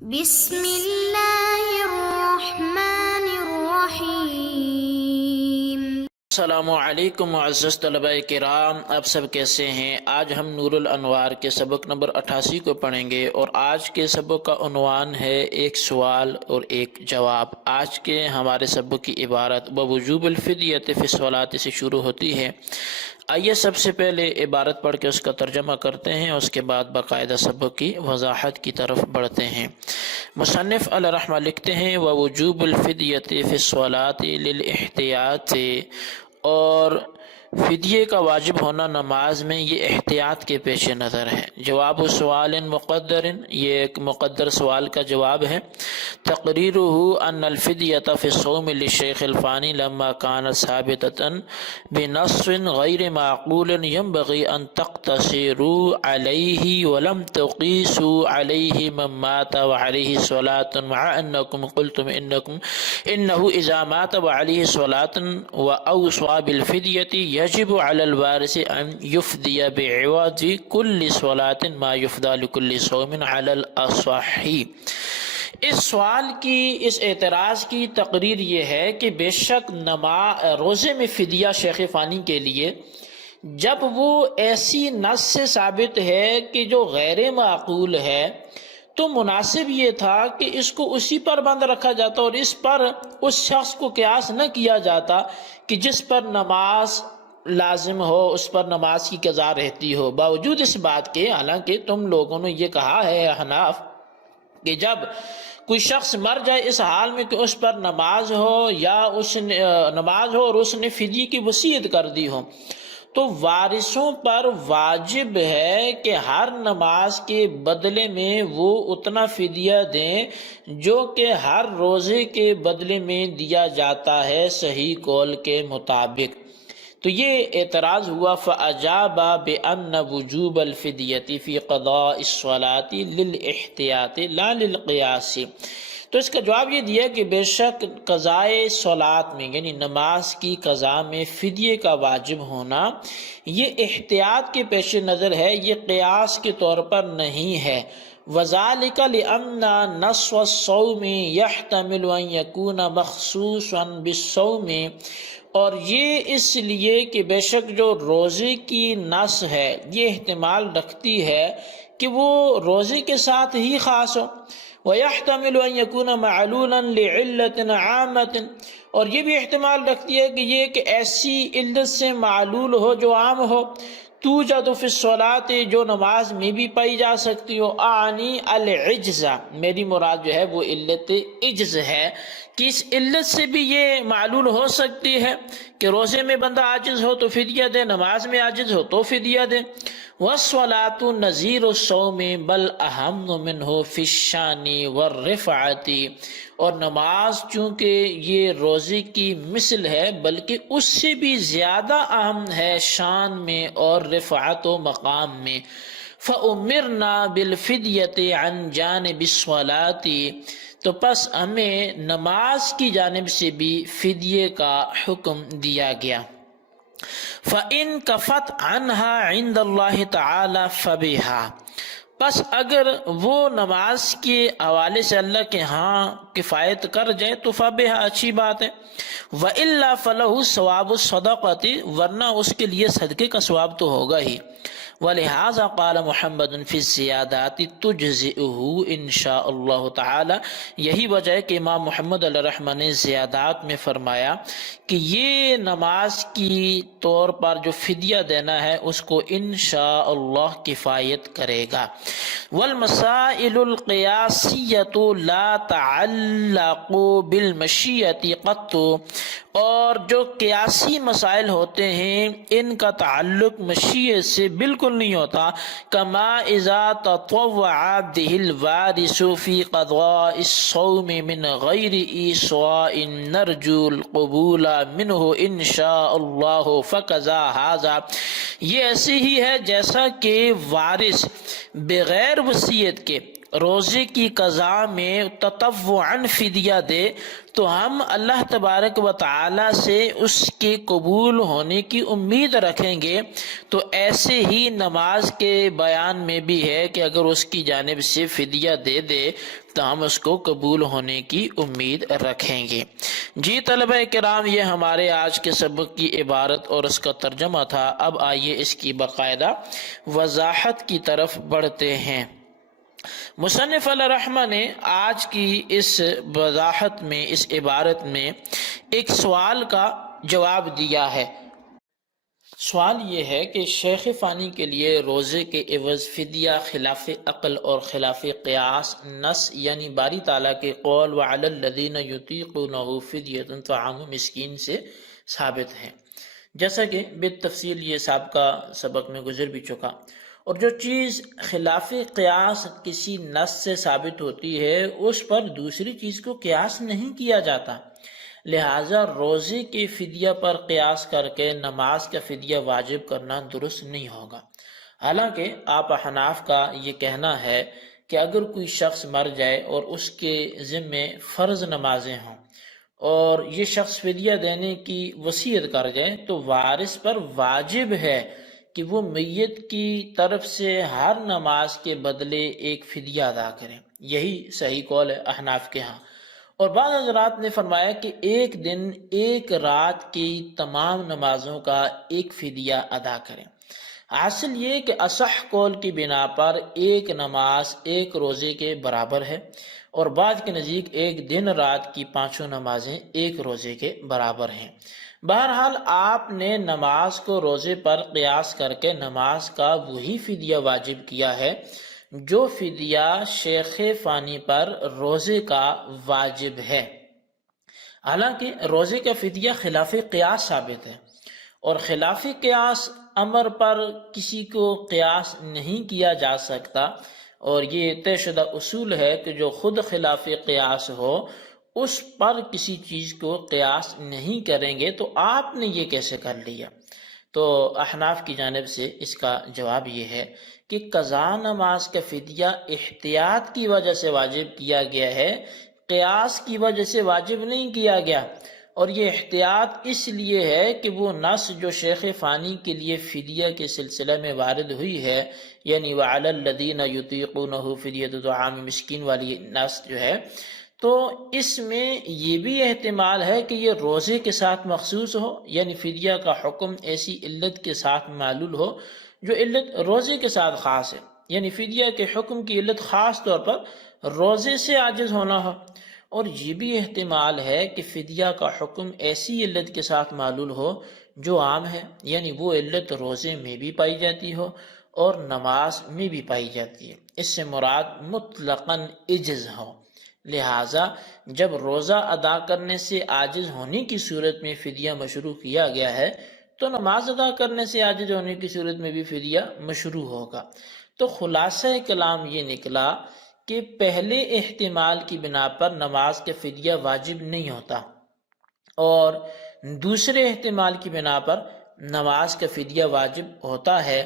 بسم اللہ الرحمن الرحیم۔ السلام علیکم معزز طلبہ کرام، آپ سب کیسے ہیں؟ آج ہم نور الانوار کے سبق نمبر 88 کو پڑھیں گے اور آج کے سبق کا عنوان ہے ایک سوال اور ایک جواب۔ آج کے ہمارے سبق کی عبارت بوجوب الفدیۃ فی الصلاۃ سے شروع ہوتی ہے۔ آئیے سب سے پہلے عبارت پڑھ کے اس کا ترجمہ کرتے ہیں، اس کے بعد باقاعدہ سبق کی وضاحت کی طرف بڑھتے ہیں۔ مصنف علیہ رحمہ لکھتے ہیں ووجوب الفدیۃ فی الصلاۃ للاحتیاط، اور فدیے کا واجب ہونا نماز میں یہ احتیاط کے پیش نظر ہے۔ جواب سوال مقدر، یہ ایک مقدر سوال کا جواب ہے۔ تقریرہ ان الفدیۃ فی الصوم للشیخ الفانی لما كانت ثابتۃ بنص غیر معقول ينبغي ان تقتصروا علیہ ولم تقیسوا علیہ من مات وعلیہ صلاۃ مع انکم قلتم انہ اذا مات وعلیہ صلاۃ واوصى بالفدیۃ یجب علی الوارث ان یفدی بعوض کل صلاۃ ما یفدی لکل صوم علی الاصح۔ اس سوال کی، اس اعتراض کی تقریر یہ ہے کہ بے شک روزے میں فدیہ شیخ فانی کے لیے جب وہ ایسی نص سے ثابت ہے کہ جو غیر معقول ہے تو مناسب یہ تھا کہ اس کو اسی پر بند رکھا جاتا اور اس پر اس شخص کو قیاس نہ کیا جاتا کہ جس پر نماز لازم ہو، اس پر نماز کی قضا رہتی ہو۔ باوجود اس بات کے، حالانکہ تم لوگوں نے یہ کہا ہے احناف کہ جب کوئی شخص مر جائے اس حال میں کہ اس پر نماز ہو یا نماز ہو اور اس نے فدیے کی وصیت کر دی ہو، تو وارثوں پر واجب ہے کہ ہر نماز کے بدلے میں وہ اتنا فدیہ دیں جو کہ ہر روزے کے بدلے میں دیا جاتا ہے صحیح قول کے مطابق۔ تو یہ اعتراض ہوا فَأَجَابَ بِأَنَّ وُجُوبَ الْفِدْيَةِ فِي قَضَاءِ الصَّلَاةِ لِلْإِحْتِيَاطِ لَا لِلْقِيَاسِ۔ تو اس کا جواب یہ دیا کہ بے شک قضائے صلاۃ میں، یعنی نماز کی قضا میں فدیے کا واجب ہونا یہ احتیاط کے پیش نظر ہے، یہ قیاس کے طور پر نہیں ہے۔ وَذَلِكَ لِأَنَّ نَصَّ الصَّوْمِ يَحْتَمِلُ أَن يَكُونَ مَخْصُوصًا بِالصَّوْمِ، اور یہ اس لیے کہ بے شک جو روزے کی نص ہے یہ احتمال رکھتی ہے کہ وہ روزے کے ساتھ ہی خاص ہو۔ وَيَحْتَمِلُ أَن يَكُونَ مَعْلُولًا لِعِلَّةٍ عَامَّةٍ، اور یہ بھی احتمال رکھتی ہے کہ یہ کہ ایسی علت سے معلول ہو جو عام ہو۔ توجد فی الصلاۃ، جو نماز میں بھی پائی جا سکتی ہو۔ اعنی العجز، میری مراد جو ہے وہ علت عجز ہے کہ اس علت سے بھی یہ معلول ہو سکتی ہے کہ روزے میں بندہ عاجز ہو تو فدیہ دے، نماز میں عاجز ہو تو فدیہ دے۔ والصلاۃ نظیر الصوم بل اہم منہ فی الشان والرفعۃ، اور نماز چونکہ یہ روزے کی مثل ہے بلکہ اس سے بھی زیادہ اہم ہے شان میں اور رفعت و مقام میں۔ فَأُمِرْنَا بِالْفِدْيَةِ عَنْ جَانِبِ الصَّلَاةِ، تو پس ہمیں نماز کی جانب سے بھی فدیے کا حکم دیا گیا۔ فَإِن كَفَتْ عَنْهَا عِنْدَ اللَّهِ تَعَالَى فَبِهَا، پس اگر وہ نماز کے حوالے سے اللہ کے ہاں کفایت کر جائے تو فَبِهَا، اچھی بات ہے۔ وَإِلَّا فَلَهُ ثواب الصدقۃ، ورنہ اس کے لیے صدقے کا ثواب تو ہوگا ہی۔ وَلِهَذَا قَالَ مُحَمَّدٌ فِي الزِّيَادَاتِ تُجْزِئُهُ إِن شاء اللہ تعالی، یہی وجہ ہے کہ امام محمد علیہ الرحمہ نے زیادات میں فرمایا کہ یہ نماز کی طور پر جو فدیہ دینا ہے اس کو انشاءاللہ کفایت کرے گا۔ والمسائل القیاسیۃ لا تعلق بالمشیۃ قط، اور جو قیاسی مسائل ہوتے ہیں ان کا تعلق مشیت سے بالکل نہیں ہوتا۔ کما اذا تطوع به الوارث في قضاء الصوم من غیر ایصاء نرجو القبول منه ان شاء اللہ فقضا هذا، یہ ایسے ہی ہے جیسا کہ وارث بغیر وصیت کے روزے کی قضا میں تطوعاً فدیہ دے تو ہم اللہ تبارک و تعالی سے اس کے قبول ہونے کی امید رکھیں گے۔ تو ایسے ہی نماز کے بیان میں بھی ہے کہ اگر اس کی جانب سے فدیہ دے دے تو ہم اس کو قبول ہونے کی امید رکھیں گے۔ جی طلبہ کرام، یہ ہمارے آج کے سبق کی عبارت اور اس کا ترجمہ تھا۔ اب آئیے اس کی باقاعدہ وضاحت کی طرف بڑھتے ہیں۔ مصنف علیہ رحمہ نے آج کی اس وضاحت میں، اس عبارت میں ایک سوال کا جواب دیا ہے۔ سوال یہ ہے کہ شیخ فانی کے لیے روزے کے عوض فدیہ خلاف عقل اور خلاف قیاس نص یعنی باری تعالیٰ کے قول وَعَلَى الَّذِينَ يُطِيقُونَهُ فِدْيَةٌ طَعَامُ مسکین سے ثابت ہے، جیسا کہ بالتفصیل یہ سابقہ سبق میں گزر بھی چکا۔ اور جو چیز خلاف قیاس کسی نص سے ثابت ہوتی ہے اس پر دوسری چیز کو قیاس نہیں کیا جاتا، لہٰذا روزے کے فدیہ پر قیاس کر کے نماز کا فدیہ واجب کرنا درست نہیں ہوگا۔ حالانکہ آپ احناف کا یہ کہنا ہے کہ اگر کوئی شخص مر جائے اور اس کے ذمے فرض نمازیں ہوں اور یہ شخص فدیہ دینے کی وصیت کر جائے تو وارث پر واجب ہے کہ وہ میت کی طرف سے ہر نماز کے بدلے ایک فدیہ ادا کریں۔ یہی صحیح قول ہے احناف کے ہاں۔ اور بعض حضرات نے فرمایا کہ ایک دن ایک رات کی تمام نمازوں کا ایک فدیہ ادا کریں۔ حاصل یہ کہ اصح قول کی بنا پر ایک نماز ایک روزے کے برابر ہے، اور بعض کے نزدیک ایک دن رات کی 5 نمازیں ایک روزے کے برابر ہیں۔ بہرحال آپ نے نماز کو روزے پر قیاس کر کے نماز کا وہی فدیہ واجب کیا ہے جو فدیہ شیخ فانی پر روزے کا واجب ہے۔ حالانکہ روزے کا فدیہ خلاف قیاس ثابت ہے، اور خلاف قیاس امر پر کسی کو قیاس نہیں کیا جا سکتا، اور یہ طے شدہ اصول ہے کہ جو خود خلاف قیاس ہو اس پر کسی چیز کو قیاس نہیں کریں گے۔ تو آپ نے یہ کیسے کر لیا؟ تو احناف کی جانب سے اس کا جواب یہ ہے کہ قضا نماز کا فدیہ احتیاط کی وجہ سے واجب کیا گیا ہے، قیاس کی وجہ سے واجب نہیں کیا گیا۔ اور یہ احتیاط اس لیے ہے کہ وہ نص جو شیخ فانی کے لیے فدیہ کے سلسلہ میں وارد ہوئی ہے، یعنی وَعَلَى الَّذِينَ يُطِيقُونَهُ فِدْيَةُ طَعَامُ مسکین والی نص جو ہے، تو اس میں یہ بھی احتمال ہے کہ یہ روزے کے ساتھ مخصوص ہو، یعنی فدیہ کا حکم ایسی علت کے ساتھ معلول ہو جو علت روزے کے ساتھ خاص ہے، یعنی فدیہ کے حکم کی علت خاص طور پر روزے سے عاجز ہونا ہو۔ اور یہ بھی احتمال ہے کہ فدیہ کا حکم ایسی علت کے ساتھ معلول ہو جو عام ہے، یعنی وہ علت روزے میں بھی پائی جاتی ہو اور نماز میں بھی پائی جاتی ہے۔ اس سے مراد مطلقاً عجز ہو، لہٰذا جب روزہ ادا کرنے سے عاجز ہونے کی صورت میں فدیہ مشروع کیا گیا ہے تو نماز ادا کرنے سے عاجز ہونے کی صورت میں بھی فدیہ مشروع ہوگا۔ تو خلاصہ کلام یہ نکلا کہ پہلے احتمال کی بنا پر نماز کے فدیہ واجب نہیں ہوتا، اور دوسرے احتمال کی بنا پر نماز کا فدیہ واجب ہوتا ہے،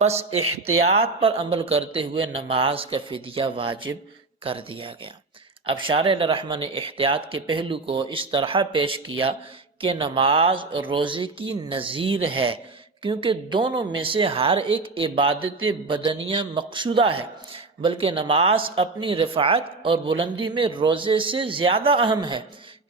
پس احتیاط پر عمل کرتے ہوئے نماز کا فدیہ واجب کر دیا گیا۔ اب شارح رحمہ نے احتیاط کے پہلو کو اس طرح پیش کیا کہ نماز روزے کی نظیر ہے، کیونکہ دونوں میں سے ہر ایک عبادت بدنیہ مقصودہ ہے، بلکہ نماز اپنی رفعت اور بلندی میں روزے سے زیادہ اہم ہے،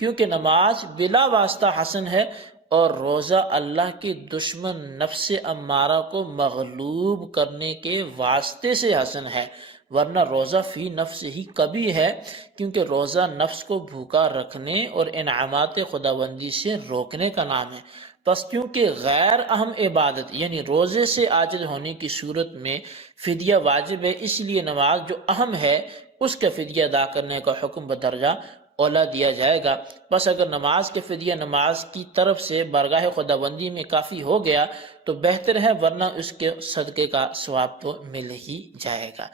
کیونکہ نماز بلا واسطہ حسن ہے اور روزہ اللہ کے دشمن نفس امارہ کو مغلوب کرنے کے واسطے سے حسن ہے، ورنہ روزہ فی نفس ہی کبھی ہے، کیونکہ روزہ نفس کو بھوکا رکھنے اور انعامات خداوندی سے روکنے کا نام ہے۔ پس کیونکہ غیر اہم عبادت یعنی روزے سے عاجز ہونے کی صورت میں فدیہ واجب ہے، اس لیے نماز جو اہم ہے اس کا فدیہ ادا کرنے کا حکم بدرجہ اولا دیا جائے گا۔ بس اگر نماز کے فدیہ نماز کی طرف سے بارگاہ خداوندی میں کافی ہو گیا تو بہتر ہے، ورنہ اس کے صدقے کا ثواب تو مل ہی جائے گا۔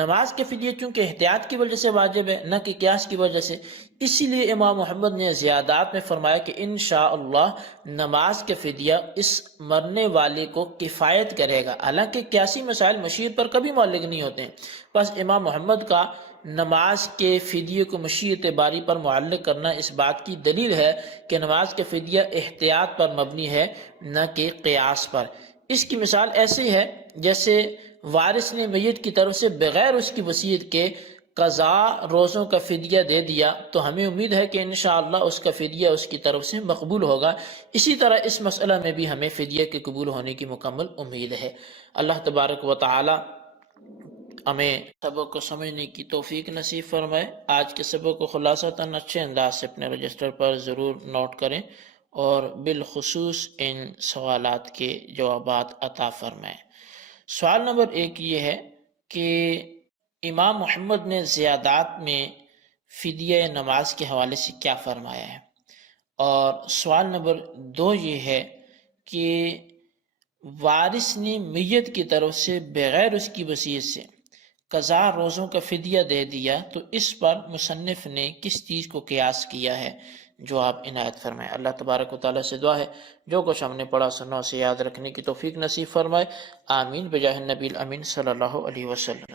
نماز کے فدیہ چونکہ احتیاط کی وجہ سے واجب ہے، نہ کہ قیاس کی وجہ سے، اسی لیے امام محمد نے زیادات میں فرمایا کہ انشاءاللہ نماز کے فدیہ اس مرنے والے کو کفایت کرے گا۔ حالانکہ قیاسی مسائل مشیت پر کبھی معلق نہیں ہوتے ہیں، بس امام محمد کا نماز کے فدیے کو مشیت باری پر معلق کرنا اس بات کی دلیل ہے کہ نماز کے فدیہ احتیاط پر مبنی ہے، نہ کہ قیاس پر۔ اس کی مثال ایسی ہے جیسے وارث نے میت کی طرف سے بغیر اس کی وصیت کے قضا روزوں کا فدیہ دے دیا تو ہمیں امید ہے کہ انشاءاللہ اس کا فدیہ اس کی طرف سے مقبول ہوگا۔ اسی طرح اس مسئلہ میں بھی ہمیں فدیہ کے قبول ہونے کی مکمل امید ہے۔ اللہ تبارک و تعالی ہمیں سبق کو سمجھنے کی توفیق نصیب فرمائے۔ آج کے سبق کو خلاصتاً اچھے انداز سے اپنے رجسٹر پر ضرور نوٹ کریں اور بالخصوص ان سوالات کے جوابات عطا فرمائیں۔ سوال نمبر 1 یہ ہے کہ امام محمد نے زیادات میں فدیہ نماز کے حوالے سے کیا فرمایا ہے، اور سوال نمبر 2 یہ ہے کہ وارث نے میت کی طرف سے بغیر اس کی وصیت سے قضا روزوں کا فدیہ دے دیا تو اس پر مصنف نے کس چیز کو قیاس کیا ہے، جو آپ عنایت فرمائیں۔ اللہ تبارک و تعالیٰ سے دعا ہے جو کچھ ہم نے پڑھا سنا اسے یاد رکھنے کی توفیق نصیب فرمائے، آمین بجاہ النبی الامین صلی اللہ علیہ وسلم۔